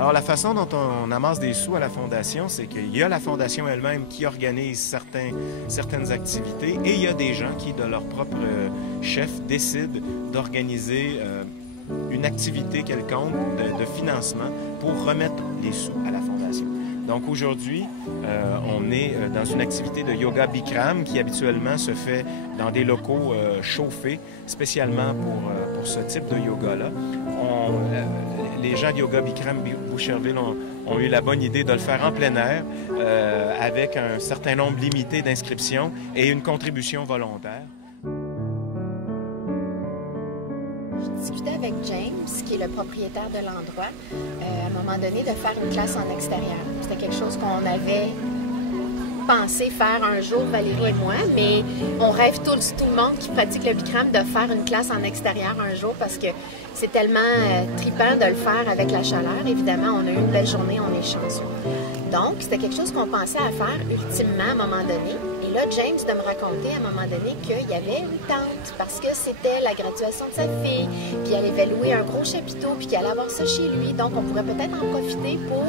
Alors, la façon dont on amasse des sous à la Fondation, c'est qu'il y a la Fondation elle-même qui organise certaines activités et il y a des gens qui, de leur propre chef, décident d'organiser une activité quelconque de financement pour remettre les sous à la Fondation. Donc aujourd'hui, on est dans une activité de yoga Bikram qui habituellement se fait dans des locaux chauffés, spécialement pour ce type de yoga-là. Les gens de yoga Bikram Boucherville ont eu la bonne idée de le faire en plein air avec un certain nombre limité d'inscriptions et une contribution volontaire. Je discutais avec James, qui est le propriétaire de l'endroit, à un moment donné, de faire une classe en extérieur. C'était quelque chose qu'on avait pensé faire un jour, Valérie et moi, mais on rêve tout le monde qui pratique le Bikram de faire une classe en extérieur un jour parce que c'est tellement trippant de le faire avec la chaleur. Évidemment, on a eu une belle journée, on est chanceux. Donc, c'était quelque chose qu'on pensait à faire ultimement à un moment donné. Et là, James de me raconter à un moment donné qu'il y avait une tante parce que c'était la graduation de sa fille, puis elle avait loué un gros chapiteau, puis qu'elle allait avoir ça chez lui. Donc, on pourrait peut-être en profiter pour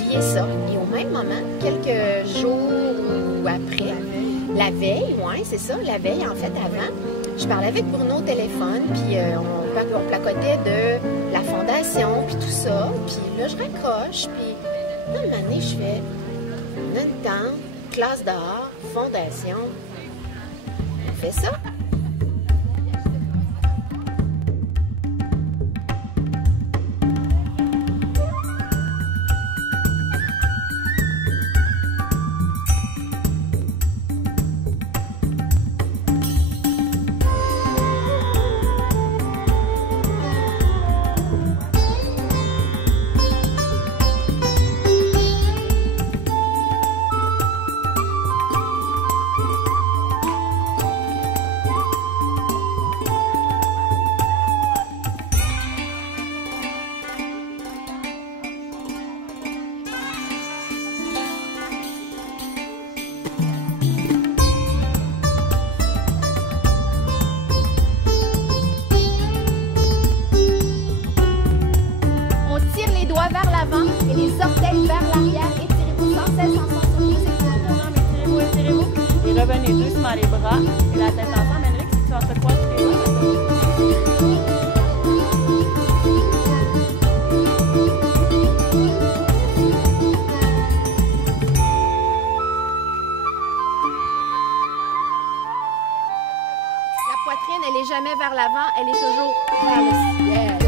lier ça. Et au même moment, quelques jours ou après, la veille, oui, c'est ça, la veille, en fait, avant, je parlais avec Bruno au téléphone, puis on placotait de la fondation, puis tout ça. Puis là, je raccroche, puis là, un moment donné, je fais une tente, classe dehors, fondation. On fait ça. Vers l'avant et les orteils vers l'arrière. Étirez-vous sans cesse ensemble sur deux épaules. Étirez-vous. Et revenez doucement les bras et la tête ensemble. Henrik, si tu entrecroises tes bras, La poitrine, elle n'est jamais vers l'avant, elle est toujours vers le ciel.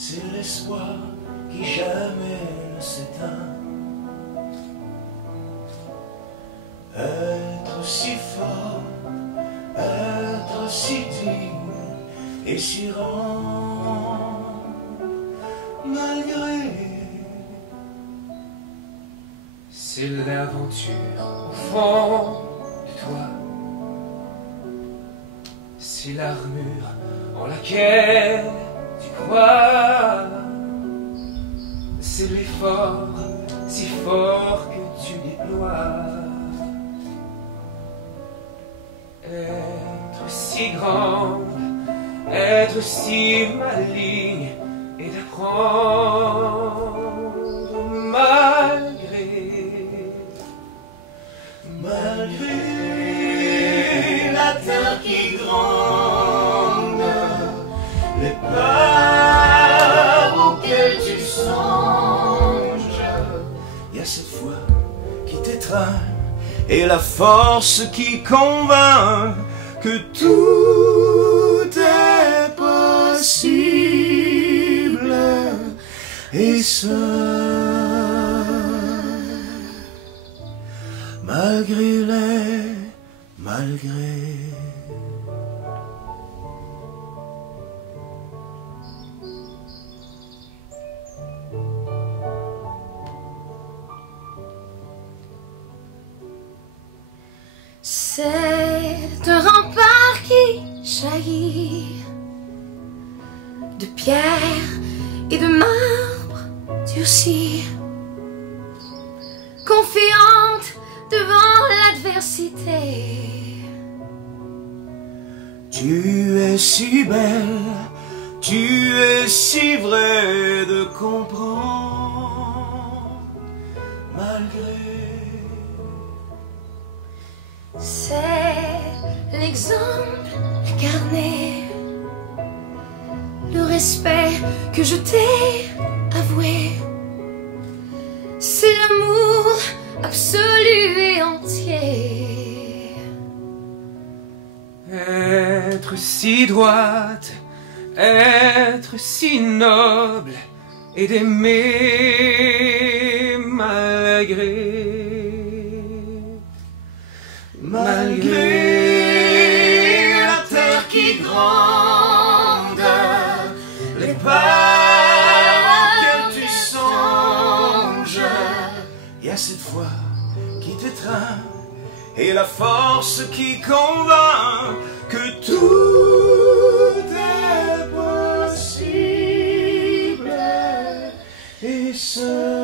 c'est l'espoir qui jamais ne s'éteint. Être si fort, être si digne et si rang, malgré. C'est l'aventure au fond de toi. C'est l'armure en laquelle tu crois. C'est l'effort si fort que tu déploies. Être si grande, être si maligne et d'apprendre malgré la terre qui gronde, les peurs auxquelles tu songes. Il y a cette foi qui t'étreint et la force qui convainc que tout est possible, et ce malgré les malgré. C'est un rempart qui jaillit de pierre et de marbre durci, confiante devant l'adversité. Tu es si belle, tu es si vrai de comprendre, malgré. C'est l'exemple incarné, le respect que je t'ai avoué. C'est l'amour absolu et entier. Être si droite, être si noble et d'aimer malgré. Malgré la terre qui gronde, les peurs auxquelles tu songes, il y a cette foi qui t'étreint et la force qui convainc que tout est possible, et ce